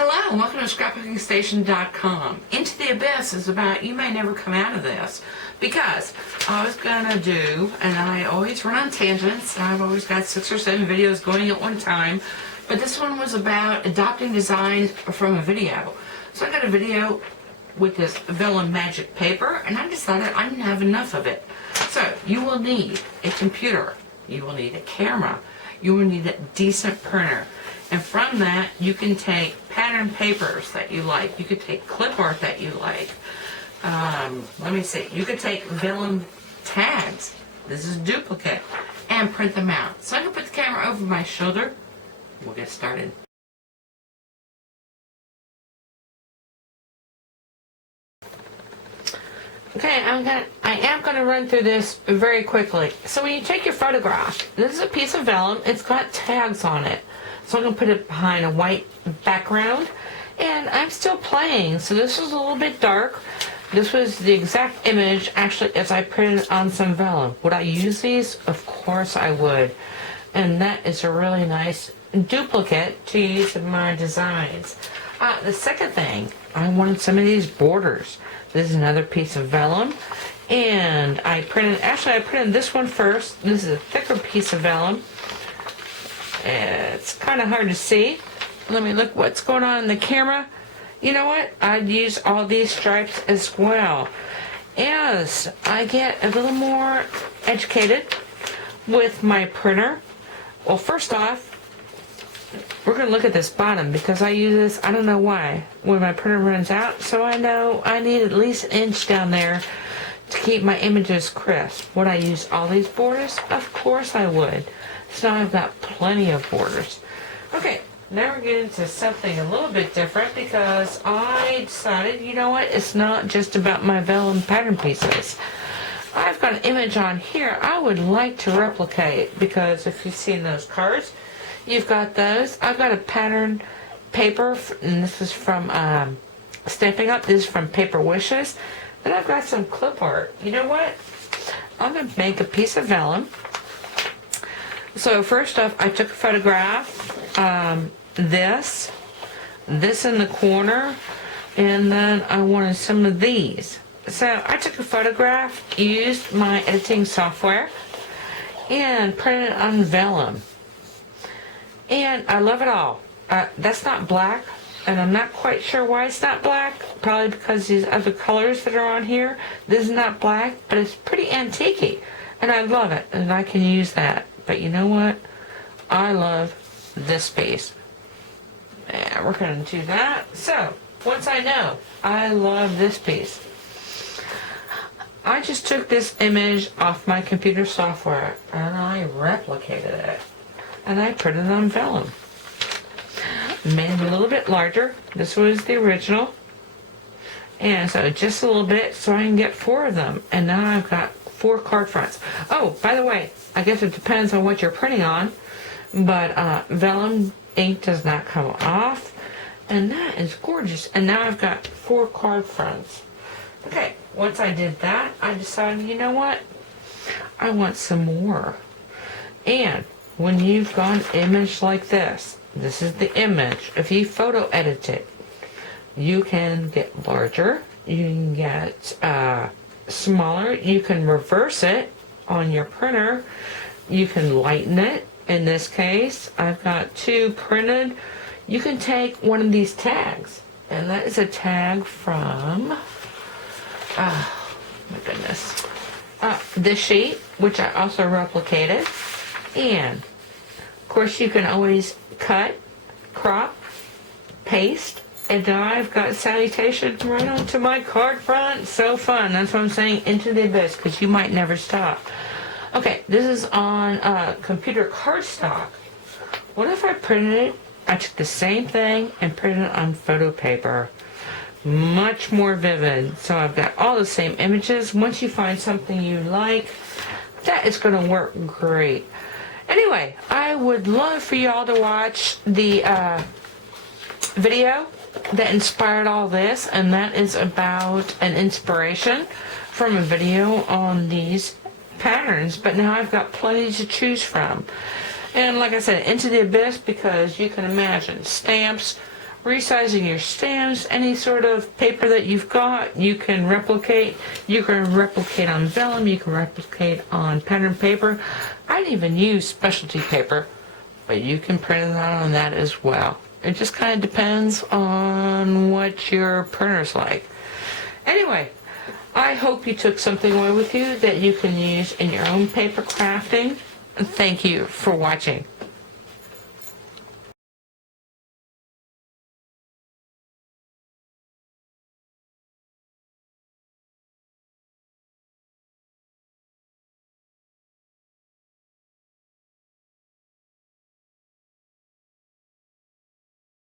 Hello, and welcome to scrapbookingstation.com. Into the Abyss is about you may never come out of this, because I was gonna do, and I always run on tangents, and I've always got 6 or 7 videos going at one time, but this one was about adopting designs from a video. So I got a video with this Vellum magic paper, and I decided I didn't have enough of it. So you will need a computer, you will need a camera, you will need a decent printer. And from that, you can take pattern papers that you like. You could take clip art that you like. Let me see. You could take Vellum tags. This is duplicate. And print them out. So I can put the camera over my shoulder. We'll get started. Okay, I am going to run through this very quickly. So when you take your photograph, this is a piece of vellum. It's got tags on it. So I'm going to put it behind a white background. And I'm still playing, so this is a little bit dark. This was the exact image, actually, as I printed on some vellum. Would I use these? Of course I would. And that is a really nice duplicate to use in my designs. The second thing, I wanted some of these borders. This is another piece of vellum. And I printed this one first. This is a thicker piece of vellum. It's kind of hard to see. Let me look what's going on in the camera. You know what? I'd use all these stripes as well. As I get a little more educated with my printer, well, first off, we're going to look at this bottom because I use this, I don't know why, when my printer runs out, so I know I need at least an inch down there to keep my images crisp. Would I use all these borders? Of course I would. So I've got plenty of borders. Okay, now we're getting to something a little bit different because I decided, you know what, it's not just about my vellum pattern pieces. I've got an image on here I would like to replicate because if you've seen those cards, you've got those. I've got a pattern paper, and this is from Stampin' Up. This is from Paper Wishes. Then I've got some clip art. You know what? I'm going to make a piece of vellum. So first off, I took a photograph, this in the corner, and then I wanted some of these. So I took a photograph, used my editing software, and printed it on vellum. And I love it all. That's not black, and I'm not quite sure why it's not black. Probably because these other colors that are on here. This is not black, but it's pretty antique-y. And I love it, and I can use that. But you know what? I love this piece. And we're going to do that. So, once I know I love this piece, I just took this image off my computer software and I replicated it. And I printed it on vellum. Made it a little bit larger. This was the original. And so just a little bit so I can get 4 of them. And now I've got 4 card fronts. Oh, by the way, I guess it depends on what you're printing on, but vellum ink does not come off, and that is gorgeous. And now I've got 4 card fronts. Okay, once I did that, I decided, you know what? I want some more. And when you've got an image like this, this is the image. If you photo edit it, you can get larger, you can get smaller, you can reverse it on your printer, you can lighten it. In this case, I've got 2 printed. You can take one of these tags, and that is a tag from, oh my goodness, this sheet, which I also replicated. And of course you can always cut, crop, paste. And now I've got salutation right onto my card front. So fun. That's what I'm saying, into the abyss, because you might never stop. Okay, this is on computer cardstock. What if I printed it? I took the same thing and printed it on photo paper. Much more vivid. So I've got all the same images. Once you find something you like, that is going to work great. Anyway, I would love for y'all to watch the video that inspired all this, and that is about an inspiration from a video on these patterns, but now I've got plenty to choose from. And like I said, Into the Abyss, because you can imagine stamps, resizing your stamps, any sort of paper that you've got, you can replicate. You can replicate on vellum, you can replicate on pattern paper. I'd even use specialty paper, but you can print it out on that as well. It just kind of depends on what your printer's like. Anyway, I hope you took something away with you that you can use in your own paper crafting. Thank you for watching.